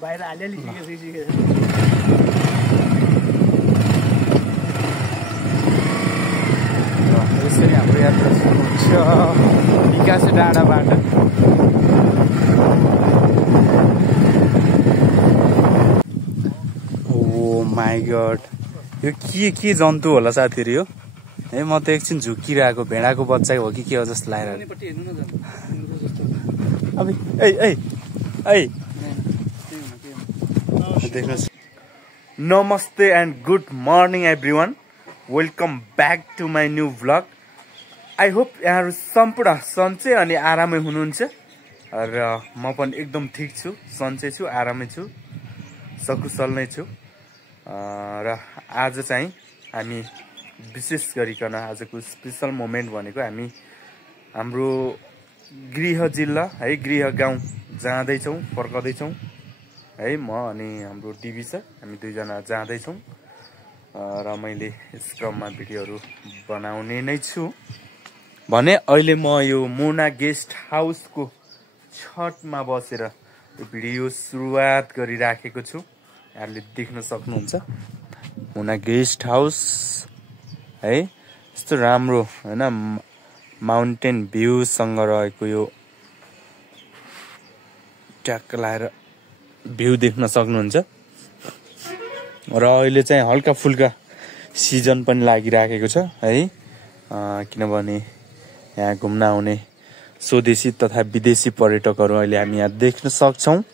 बाहिर अलिअलि सिकेछ यसरी हाम्रो यात्रा सुरु हुन्छ निकासे डाँडाबाट। ओ माई गड, यो के जन्तु होला साथीहरू यो है? म त एकछिन झुकिरहेको भेडाको बच्चा हो कि के हो जस्तो लागेर। अब देख्नुहोस्। नमस्ते and good morning everyone, welcome back to my new vlog. I hope यहाँहरू सम्पूर्ण सन्चै अनि आरामै हुनुहुन्छ र म पनि एकदम ठिक छु, सन्चै छु, आरामै छु, सकुशल नै छु। र आज चाहिँ हामी विशेष गरिकन आजको स्पेसल मोमेन्ट भनेको हामी हाम्रो गृह जिल्ला है, गृह गाउँ जाँदैछौँ, फर्कँदैछौँ है। म अनि हाम्रो टिभी छ, हामी दुईजना जाँदैछौँ र मैले यस क्रममा भिडियोहरू बनाउने नै छु भने अहिले म यो मुना गेस्ट हाउसको छतमा बसेर यो भिडियो सुरुवात गरिराखेको छु। यहाँले देख्न सक्नुहुन्छ मुना गेस्ट हाउस है, यस्तो राम्रो होइन, माउन्टेन भ्यूसँग रहेको यो ट्याक्क लाएर भ्यू देख्न सक्नुहुन्छ। र अहिले चाहिँ हल्का फुल्का सिजन पनि लागिराखेको छ है, किनभने यहाँ घुम्न आउने स्वदेशी तथा विदेशी पर्यटकहरू अहिले हामी यहाँ देख्न सक्छौँ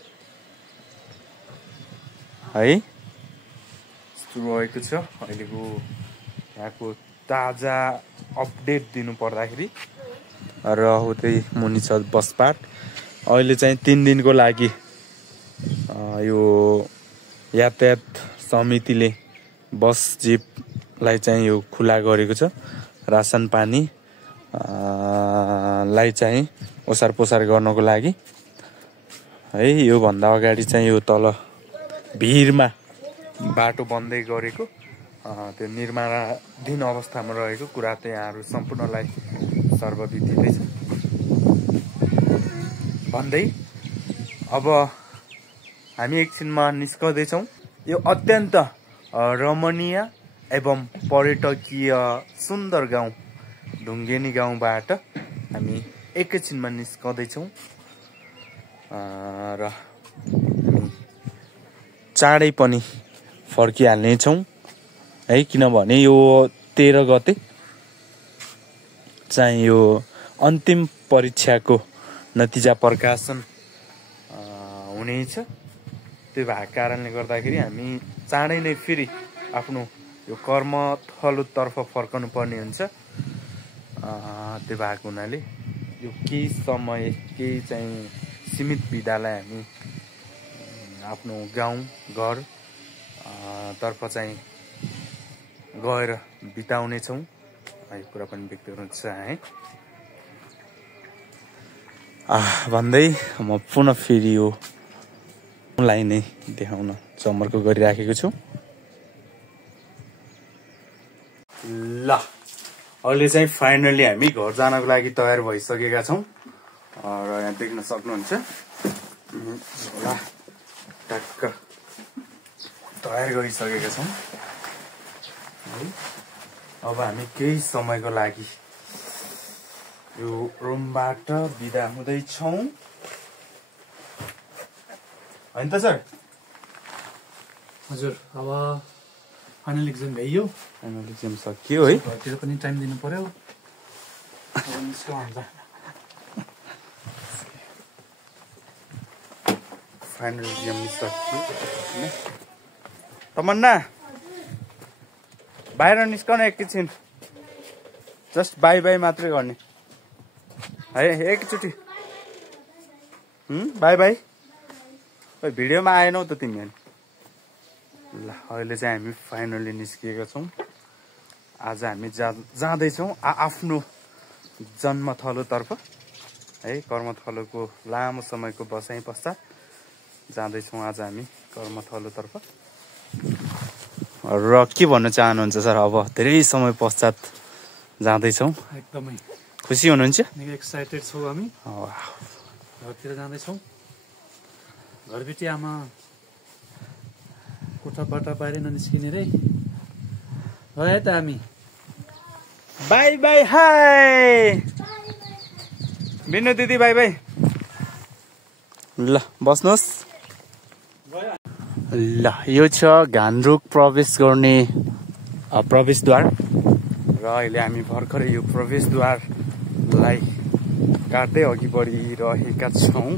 है। यस्तो रहेको छ अहिलेको यहाँको ताजा अपडेट दिनु पर्दाखेरि। र उतै मुनि छ बसपाट। अहिले चाहिँ 3 दिनको लागि यो यातायात समितिले बस जिपलाई चाहिँ यो खुला गरेको छ। रासन पानी लाई चाहिँ ओसार पोसार गर्नको लागि है। योभन्दा अगाडि चाहिँ यो तल भिरमा बाटो बन्दै गरेको, त्यो निर्माणाधीन अवस्थामा रहेको कुरा त यहाँहरू सम्पूर्णलाई सर्वविदितै छ भन्दै अब हामी एकछिनमा निस्कँदैछौँ। यो अत्यन्त रमणीय एवं पर्यटकीय सुन्दर गाउँ ढुङ्गेनी गाउँबाट हामी एकैछिनमा निस्कँदैछौँ र हामी चाँडै पनि फर्किहाल्नेछौँ है, किनभने यो 13 गते चाहिँ यो अन्तिम परीक्षाको नतिजा प्रकाशन हुनेछ। त्यो भएको कारणले गर्दाखेरि हामी चाँडै नै फेरि आफ्नो यो कर्मथलोतर्फ फर्कनु पर्ने हुन्छ। त्यो भएको हुनाले यो केही समय, केही चाहिँ सीमित विधालाई हामी आफ्नो गाउँ घर तर्फ चाहिँ गएर बिताउनेछौँ है, कुरा पनि व्यक्त गर्न चाहे भन्दै म पुनः फेरि यो लाई नै देखाउन चमर्को गरिराखेको छु। ल अहिले चाहिँ फाइनली हामी घर जानको लागि तयार भइसकेका छौँ र यहाँ देख्न सक्नुहुन्छ झोला टक्क तयार गरिसकेका छौँ है। अब हामी केही समयको लागि यो रुमबाट बिदा हुँदैछौँ होइन त सर? हजुर, अब फाइनल एक्जाम भइयो, फाइनल एक्जाम सकियो है। घरतिर पनि टाइम दिनु पर्यो। फाइनल एक्जाम सकियो। तमन्ना बाहिर निस्कन एकैछिन, जस्ट बाई बाई मात्रै गर्ने है, एकचोटि बाई बाई। भिडियोमा आएनौ त तिमी। ल अहिले चाहिँ हामी फाइनली निस्किएका छौँ। आज हामी जाँदैछौँ आफ्नो जन्मथलोतर्फ है। कर्मथलोको लामो समयको बसाइ पश्चात जाँदैछौँ आज हामी कर्मथलोतर्फ। र के भन्न चाहनुहुन्छ सर? अब धेरै समय पश्चात जाँदैछौँ। एकदमै खुसी हुनुहुन्छ? निकै एक्साइटेड छौँ हामी। वाह। घरतिर जाँदैछौँ। घरबेटी आमा कोठाबाट बाहिर ननिस्किने रे है त हामी। बाई बाई हाय बिनु दिदी बाई बाई। ल बस्नुहोस्। ल यो छ घान्द्रुक प्रवेश गर्ने प्रवेशद्वार र अहिले हामी भर्खरै यो प्रवेशद्वारलाई काट्दै अघि बढिरहेका छौँ।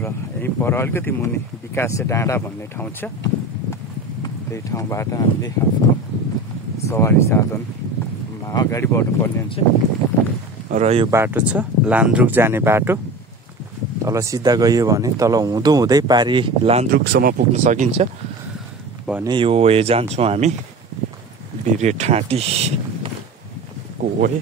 र यहीँ पर अलिकति मुनि विकास डाँडा भन्ने ठाउँ छ। त्यही ठाउँबाट हामीले आफ्नो सवारी साधनमा अगाडि बढ्नुपर्ने हुन्छ। र यो बाटो छ लान्द्रुक जाने बाटो। तल सिधा गयो भने तल हुँदो हुँदै पारी लान्द्रुकसम्म पुग्न सकिन्छ भने यो वे जान्छौँ हामी बिरेठाँटीको वे।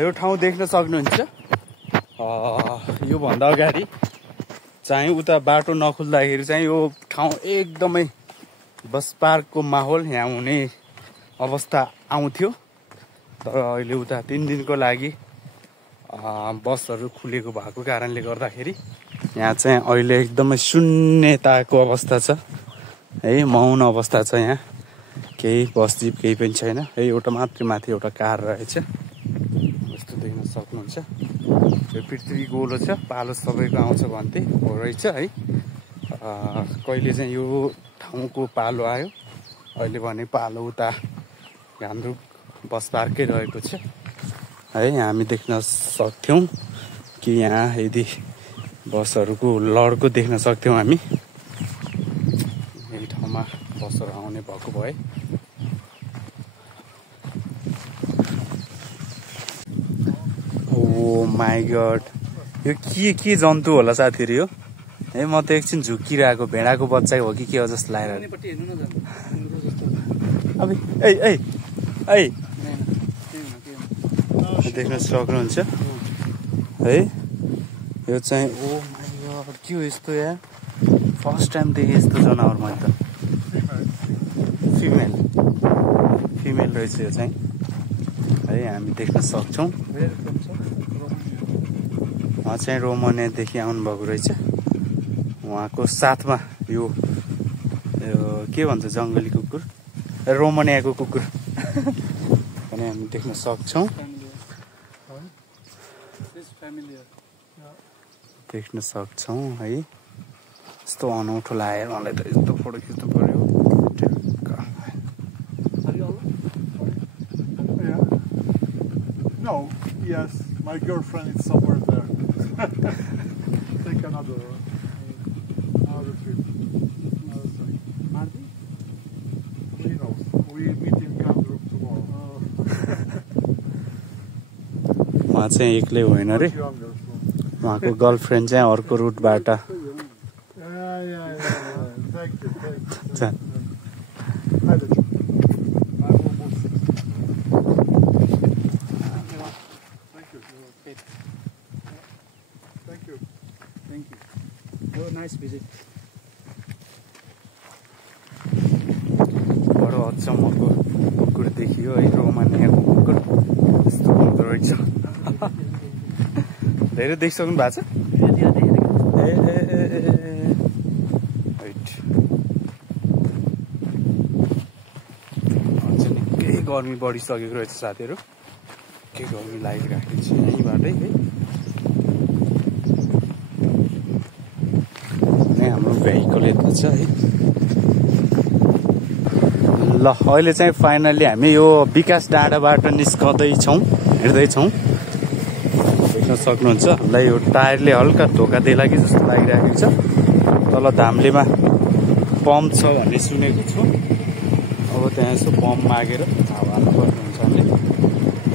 यो ठाउँ देख्न सक्नुहुन्छ। योभन्दा अगाडि चाहिँ उता बाटो नखुल्दाखेरि चाहिँ यो ठाउँ एकदमै बस पार्कको माहौल यहाँ हुने अवस्था आउँथ्यो। तर अहिले उता 3 दिनको लागि बसहरू खुलेको भएको कारणले गर्दाखेरि यहाँ चाहिँ अहिले एकदमै शून्यताको अवस्था छ है। मौन अवस्था छ यहाँ। केही बस जीप केही पनि छैन है। एउटा मात्रै माथि एउटा कार रहेछ जस्तो देख्न सक्नुहुन्छ। यो पृथ्वी गोलो छ पालो सबैको आउँछ भन्थे हो रहेछ है। कहिले चाहिँ यो ठाउँको पालो आयो अहिले भने पालो उता घान्द्रुक बस पार्कै रहेको छ है। हामी देख्न सक्थ्यौँ कि यहाँ यदि बसहरूको लड्को देख्न सक्थ्यौँ हामी। यही ठाउँमा बसहरू आउने भएको भए। ओ माई गड यो के जन्तु होला साथीहरू यो है। म त एकछिन झुकिरहेको भेडाको बच्चा हो कि के हो जस्तो लागेर। अब देख्न सक्नुहुन्छ है। यो चाहिँ ओ माई गड के हो यस्तो यार। फर्स्ट टाइम देखेँ यस्तो जनावर मैले त। फिमेल रहेछ यो चाहिँ है। हामी देख्न सक्छौँ। उहाँ चाहिँ रोमानियादेखि आउनुभएको रहेछ। उहाँको साथमा यो के भन्छ जङ्गली कुकुर रोमानियाको कुकुर पनि हामी देख्न सक्छौँ। देख्न सक्छौँ है। यस्तो अनौठो लाग्यो मलाई त। यस्तो फोटो खिच्नु पर्यो। No, yes, my girlfriend is somewhere there. Take another trip. Mardi? He knows. We meet in Gandruk tomorrow. उहाँ चाहिँ एक्लै होइन रे। Younger, so. उहाँको गर्लफ्रेन्ड चाहिँ अर्को रुटबाट Yeah. Thank you. छ। Hi, I'm almost 60. Thank you. Oh, nice visit. बडो अचम्मको कुकुर देखियो है। रोमानियाको कुकुर यस्तो हुँदो रहेछ। धेरै देखिसक्नु भएको छ। निकै गर्मी बढिसकेको रहेछ साथीहरू। के गर्मी लागिराखेको छ यहीँबाटै है। हाम्रो भेहिकल यता छ है। ल अहिले चाहिँ फाइनल्ली हामी यो विकास डाँडाबाट निस्कँदैछौँ हिँड्दैछौँ। देख्न सक्नुहुन्छ हामीलाई यो टायरले हल्का धोका दिएला कि जस्तो लागिरहेको छ। तल धाम्लेमा पम्प छ भन्ने सुनेको छु। अब त्यहाँ यसो पम्प मागेर हावा हाल्नुपर्ने हुन्छ हामीले।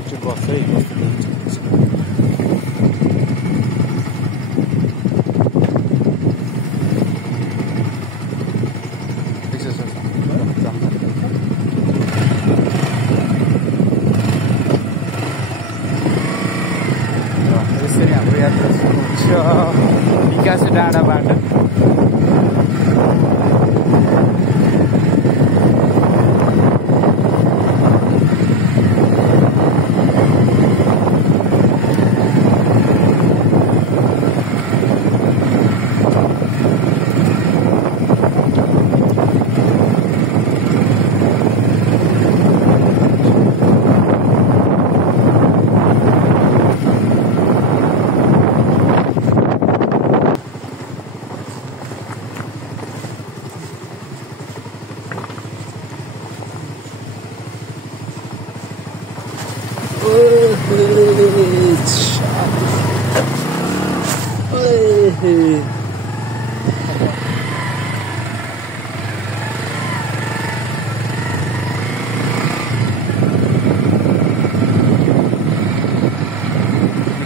त्यो बस्दै यसरी हाम्रो यात्रा सुरु हुन्छ निकासे डाँडाबाट।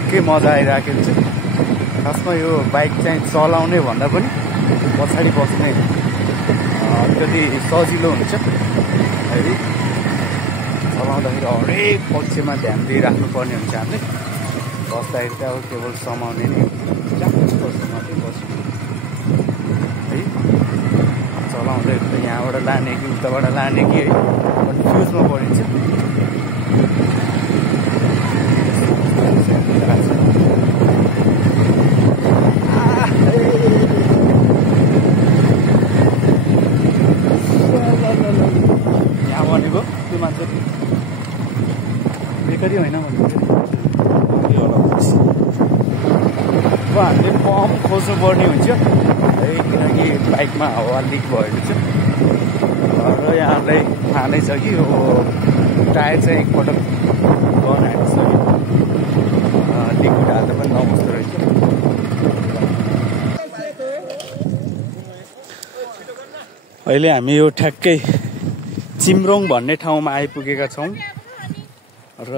के मजा आइराखेको छ। खासमा यो बाइक चाहिँ चलाउने भन्दा पनि पछाडि बस्ने अलिकति सजिलो हुन्छ। फेरि चलाउँदाखेरि हरेक पक्षमा ध्यान दिइराख्नु पर्ने हुन्छ हामीले। बस्दाखेरि चाहिँ अब केवल समाउने नै मात्रै बस्नु है। चलाउँदाखेरि त यहाँबाट लाने कि उताबाट लाने कि है कन्फ्युजमा परिन्छ। यहाँ भनेको त्यो मान्छे बेकरी होइन भनेको अब हामीले पम्प खोज्नु पर्ने हुन्छ है, किनकि बाइकमा हावा लिक भएको छ। र यहाँलाई थाहा नै छ कि यो टायर चाहिँ एकपटक बनाएको छ, लिक्विड हाल्दा पनि नबस्दो रहेछ। अहिले हामी यो ठ्याक्कै चिम्रोङ भन्ने ठाउँमा आइपुगेका छौँ र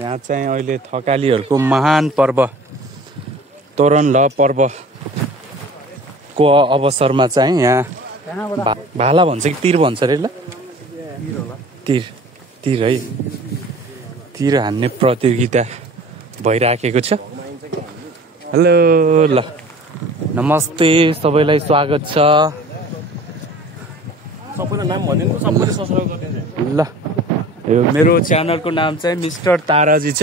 यहाँ चाहिँ अहिले थकालीहरूको महान पर्व तोरण ल पर्वको अवसरमा चाहिँ यहाँ भाला भन्छ कि तीर भन्छ अरे ल तीर है, तीर हान्ने प्रतियोगिता भइराखेको छ। हेलो ल नमस्ते सबैलाई स्वागत छ। सबैलाई नाम भनिदिनु, सबैले सब्स्क्राइब गरिदिनु। ल यो मेरो च्यानलको नाम चाहिँ मिस्टर ताराजी छ,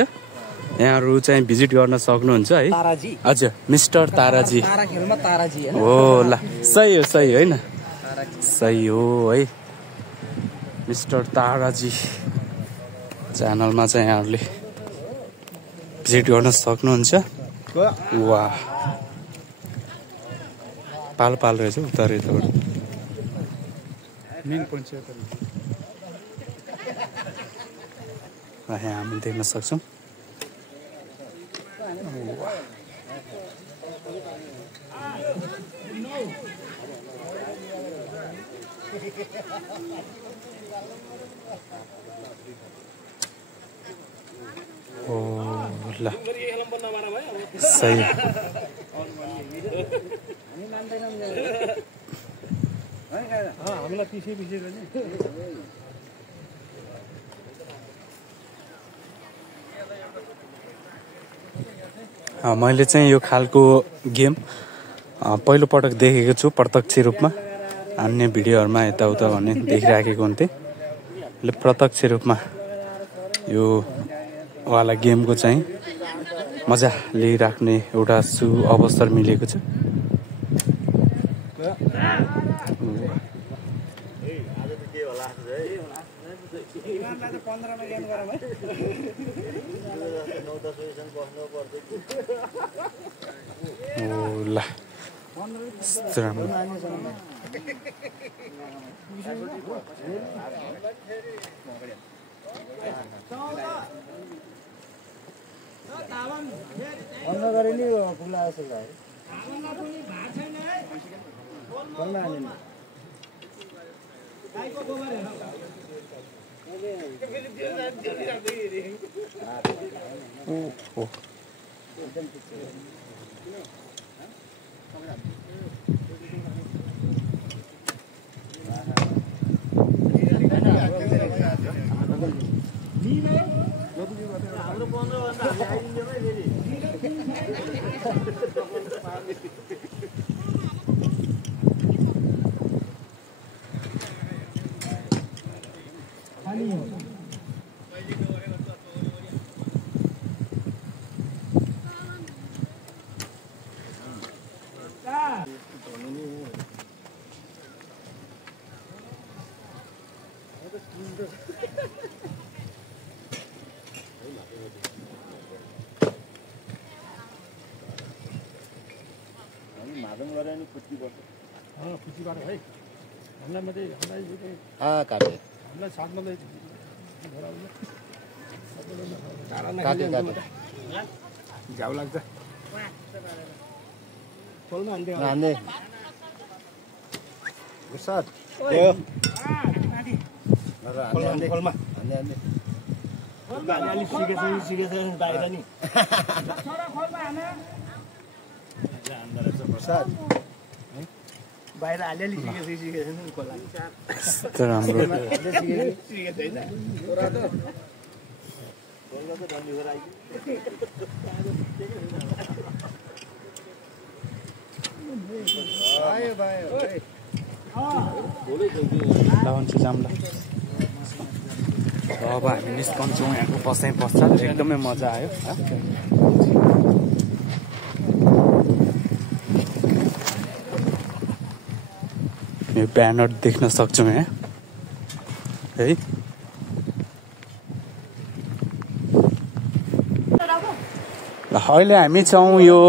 यहाँहरू चाहिँ भिजिट गर्न सक्नुहुन्छ है। ताराजी हजुर मिस्टर ताराजी तारा खेलमा ताराजी हो। ल सही होइन सही हो है। मिस्टर ताराजी च्यानलमा चाहिँ यहाँहरूले भिजिट गर्न सक्नुहुन्छ। वाह पाल रहेछ उता यताबाट मेन पोइन्ट चाहिँ यहाँ हामी देख्न सक्छौँ। ओ ल सही हामीलाई पछि गर्ने मैले चाहिँ यो खालको गेम पहिलोपटक देखेको छु प्रत्यक्ष रूपमा। अन्य भिडियोहरूमा यताउता भन्ने देखिराखेको हुन्थेँ। प्रत्यक्ष रूपमा यो वाला गेमको चाहिँ मजा लिइराख्ने एउटा अवसर मिलेको छ। ल घाउ लाग्छ बाहिर अलिअलि सिकेछ नि खोला अब हामी निस्कन्छौँ यहाँको बसाइ पश्चात एकदमै मजा आयो यो ब्यानर देख्न सक्छौँ यहाँ है अहिले हामी छौँ यो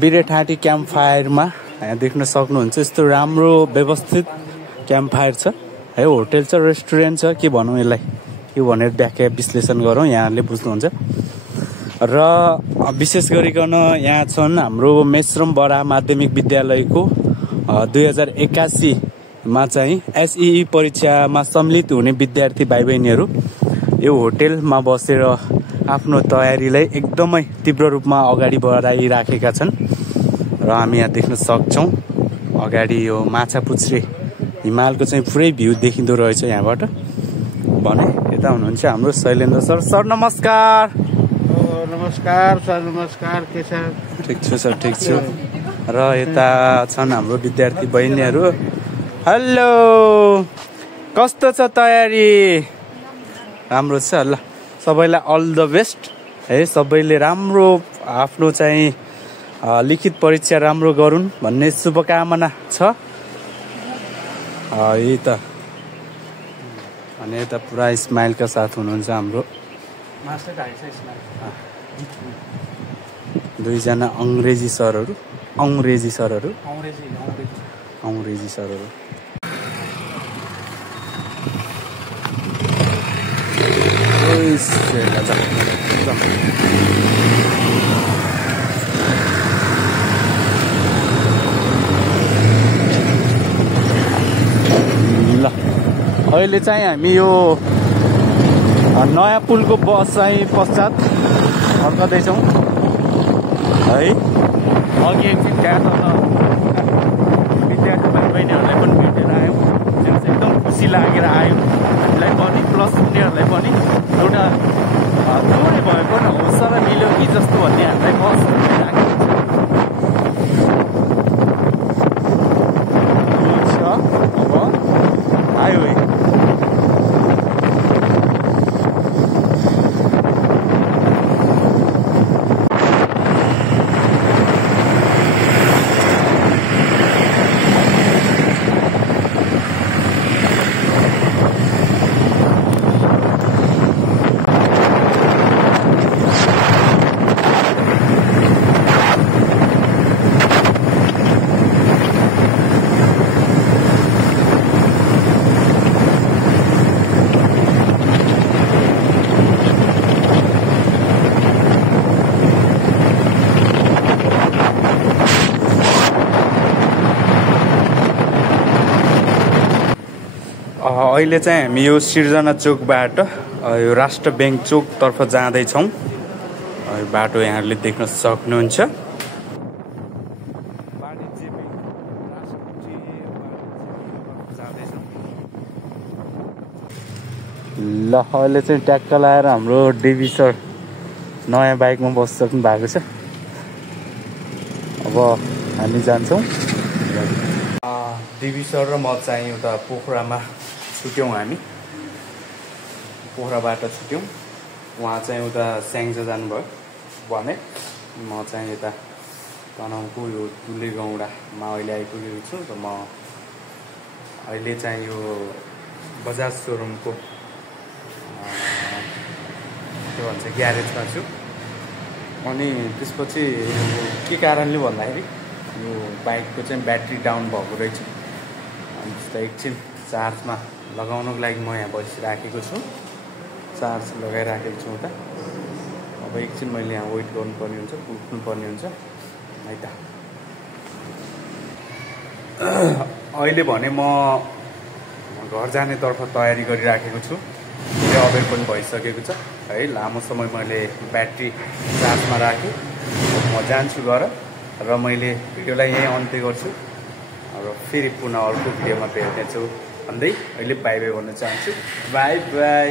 बिरेठाँटी क्याम्प फायरमा यहाँ देख्न सक्नुहुन्छ यस्तो राम्रो व्यवस्थित क्याम्प फायर छ है होटल छ रेस्टुरेन्ट छ के भनौँ यसलाई के भनेर व्याख्या विश्लेषण गरौँ यहाँहरूले बुझ्नुहुन्छ र विशेष गरिकन यहाँ छन् हाम्रो मेश्रम बडा माध्यमिक विद्यालयको 2081 मा चाहिँ एसई परीक्षामा सम्मिलित हुने विद्यार्थी भाइ बहिनीहरू यो होटेलमा बसेर आफ्नो तयारीलाई एकदमै तीव्र रूपमा अगाडि बढाइराखेका छन् र हामी यहाँ देख्न सक्छौँ अगाडि यो माछापुच्छ्रे हिमालको चाहिँ पुरै भ्यू देखिँदो रहेछ यहाँबाट भने यता हुनुहुन्छ हाम्रो शैलेन्द्र सर सर नमस्कार नमस्कार सर नमस्कार के छ ठिक छु सर ठिक छु र यता छन् हाम्रो विद्यार्थी बहिनीहरू हेलो कस्तो छ तयारी राम्रो छ ल सबैलाई अल द बेस्ट है सबैले राम्रो आफ्नो चाहिँ लिखित परीक्षा राम्रो गरून् भन्ने शुभकामना छ यही त अनि यता पुरा स्माइलका साथ हुनुहुन्छ हाम्रो दुईजना अङ्ग्रेजी सरहरू ल अहिले चाहिँ हामी यो नयाँ पुलको बस चाहिँ पश्चात फर्कँदैछौँ है अघि एकछिन त्यहाँ विद्यार्थी भाइ बहिनीहरूलाई पनि भेटेर आयौँ त्यहाँ चाहिँ एकदम खुसी लागेर आयौँ हामीलाई पनि प्लस उनीहरूलाई पनि एउटा थोरै भए पनि हौसला मिल्यो कि जस्तो भन्ने हामीलाई महसुस भइराखेको छ अब आयो है अहिले चाहिँ हामी यो सिर्जना चोकबाट यो राष्ट्र ब्याङ्क चोकतर्फ जाँदैछौँ यो बाटो यहाँहरूले देख्न सक्नुहुन्छ ल अहिले चाहिँ ट्याक्क लाएर हाम्रो डेभी सर नयाँ बाइकमा बसिसक्नु भएको छ। अब हामी जान्छौँ। डेभी सर र म चाहिँ उता पोखरामा छुट्यौँ। हामी पोखराबाट छुट्यौँ। उहाँ चाहिँ उता स्याङ्जा जानुभयो भने म चाहिँ यता तनहुँको यो तुले गौडामा अहिले आइपुगेको छु। र म अहिले चाहिँ यो बजाज सोरुमको के भन्छ ग्यारेजमा छु। अनि त्यसपछि के कारणले भन्दाखेरि यो बाइकको चाहिँ ब्याट्री डाउन भएको रहेछ। अनि त्यस्तो एकछिन चार्जमा लगाउनको लागि म यहाँ बसिराखेको छु। चार्ज लगाइराखेको छु उता। अब एकछिन मैले यहाँ वेट गर्नुपर्ने हुन्छ, उठ्नुपर्ने हुन्छ है त। अहिले भने म घर जानेतर्फ तयारी गरिराखेको छु। धेरै अबेर पनि भइसकेको छ है। लामो समय मैले ब्याट्री चार्जमा राखेँ। म जान्छु घर र मैले भिडियोलाई यहीँ अन्त्य गर्छु। र फेरि पुनः अर्को भिडियोमा भेट्नेछु भन्दै अहिले बाई बाई भन्न चाहन्छु। By by.